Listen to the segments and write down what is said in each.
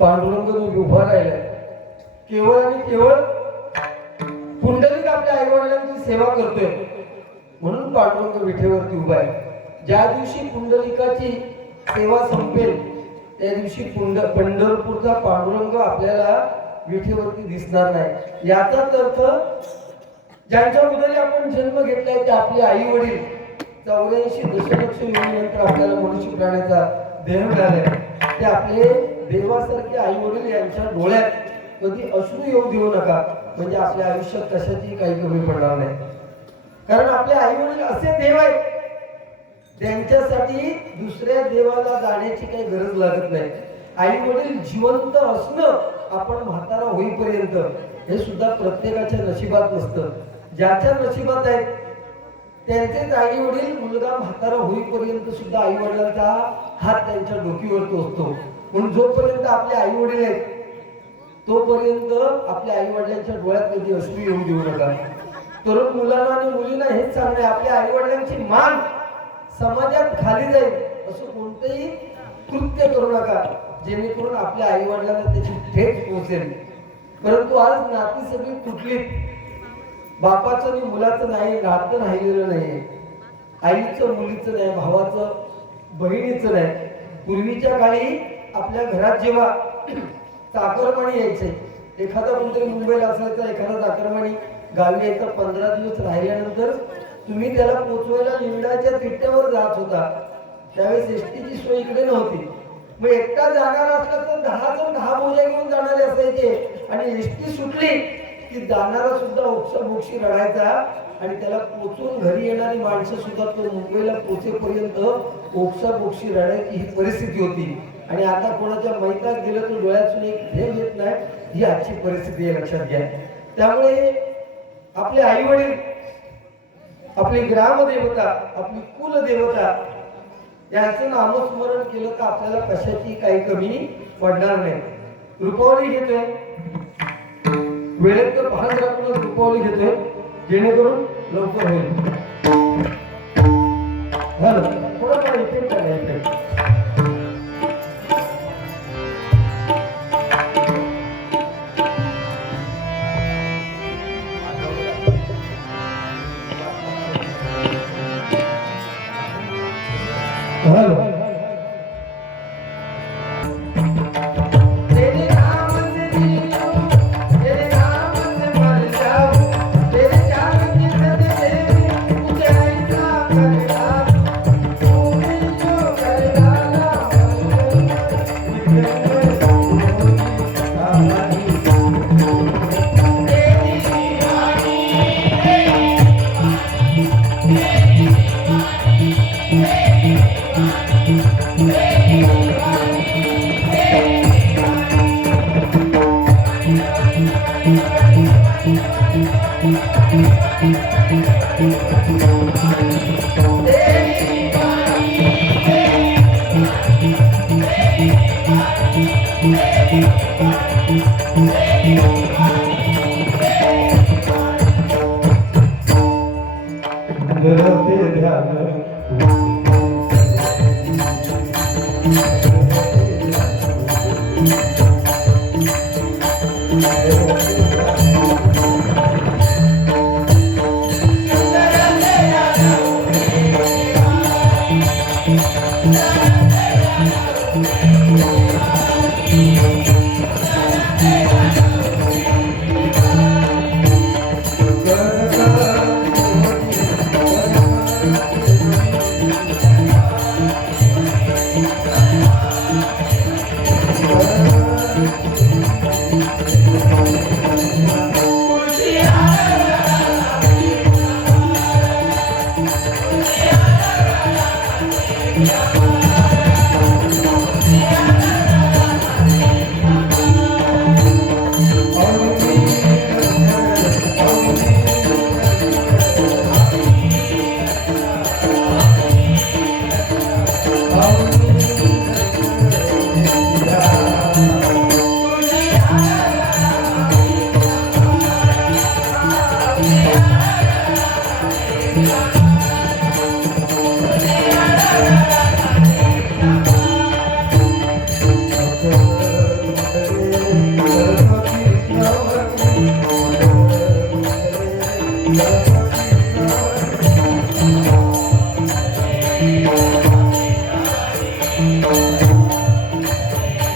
पांडुरंग उभा राहिलाय, केवळ आणि केवळ पुंडलिक आपल्या आई वडिलांची सेवा करतोय म्हणून पांडुरंग विठेवरती उभा आहे. ज्या दिवशी पुंडलिकाची सेवा संपेल त्या दिवशी पंढरपूरचा पांडुरंग आपल्याला विठेवरती दिसणार नाही. याचाच अर्थ ज्यांच्या उदरी आपण जन्म घेतलाय ते आपले आई वडील 84 दशलक्ष योनीनंतर आपल्याला मनुष्य प्राण्याचा देह मिळालाय, ते आपले देवासारखे आई वडील यांच्या डोळ्यात कधी अश्रू येऊ देऊ नका, म्हणजे आपल्या आयुष्यात कशाची काही कमी पडणार नाही. कारण आपले आई वडील असे देव आहेत त्यांच्यासाठी दुसऱ्या देवाला जाण्याची काही गरज लागत नाही. आई वडील जिवंत असणं आपण म्हातारा होईपर्यंत हे सुद्धा प्रत्येकाच्या नशिबात नसतं. ज्याच्या नशिबात आहेत त्यांचेच आई वडील मुलगा म्हातारा होईपर्यंत सुद्धा आई वडिलांचा हात त्यांच्या डोकीवरती असतो. म्हणून जोपर्यंत आपले आई वडील आहेत तोपर्यंत आपल्या आई वडिलांच्या डोळ्यात कधी अश्रू येऊ देऊ नका. तरुण मुलांना आणि मुलींना हेच सांगणे, आपल्या आई वडिलांची मान समाजात खाली जाईल असं कोणतंही कृत्य करू नका जेणेकरून आपल्या आई वडिलांना त्याची ठेच पोहोचेल. परंतु आज नाती सगळी तुटलीत, बापाचं आणि मुलाचं नाही, नातं राहिलेलं नाही, आईचं मुलीचं नाही, भावाचं बहिणीचं नाही. पूर्वीच्या काळी आपल्या घरात जेव्हा चाकरमानी यायचे, एखादा कोणतरी मुंबईला असायचा, एखादा चाकरमानी गावी यायचा, 15 दिवस राहिल्यानंतर तुम्ही त्याला पोचवायला लिंगडाच्या तिट्ट्यावर जात होता. त्यावेळेस एसटीची सोय इकडे नव्हती. मग एकटा जाणार असला तर 10 जण 10 बोजा घेऊन जाणारे असायचे आणि एसटी सुटली की जाणारा सुद्धा ओक्साबोक्षी रडायचा आणि त्याला पोचून घरी येणारी माणसं सुद्धा तो मुंबईला पोचेपर्यंत ओक्साबोक्षी रडायची ही परिस्थिती होती. आणि आता कोणाच्या मैत्रात गेलं तर डोळ्यातून एक थेंब येत नाही, ही आजची परिस्थिती आहे, लक्षात घ्या. त्यामुळे आपले आई वडील, आपली ग्रामदेवता, आपली कुलदेवता यांचं नामस्मरण केलं तर आपल्याला कशाची काही कमी पडणार नाही. रुपावली घेतोय, वेळेत भाग राखून रुपावली घेतोय जेणेकरून लवकर होईल. थोडंफार इफेक्ट आहे, इफेक्ट.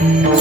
राधा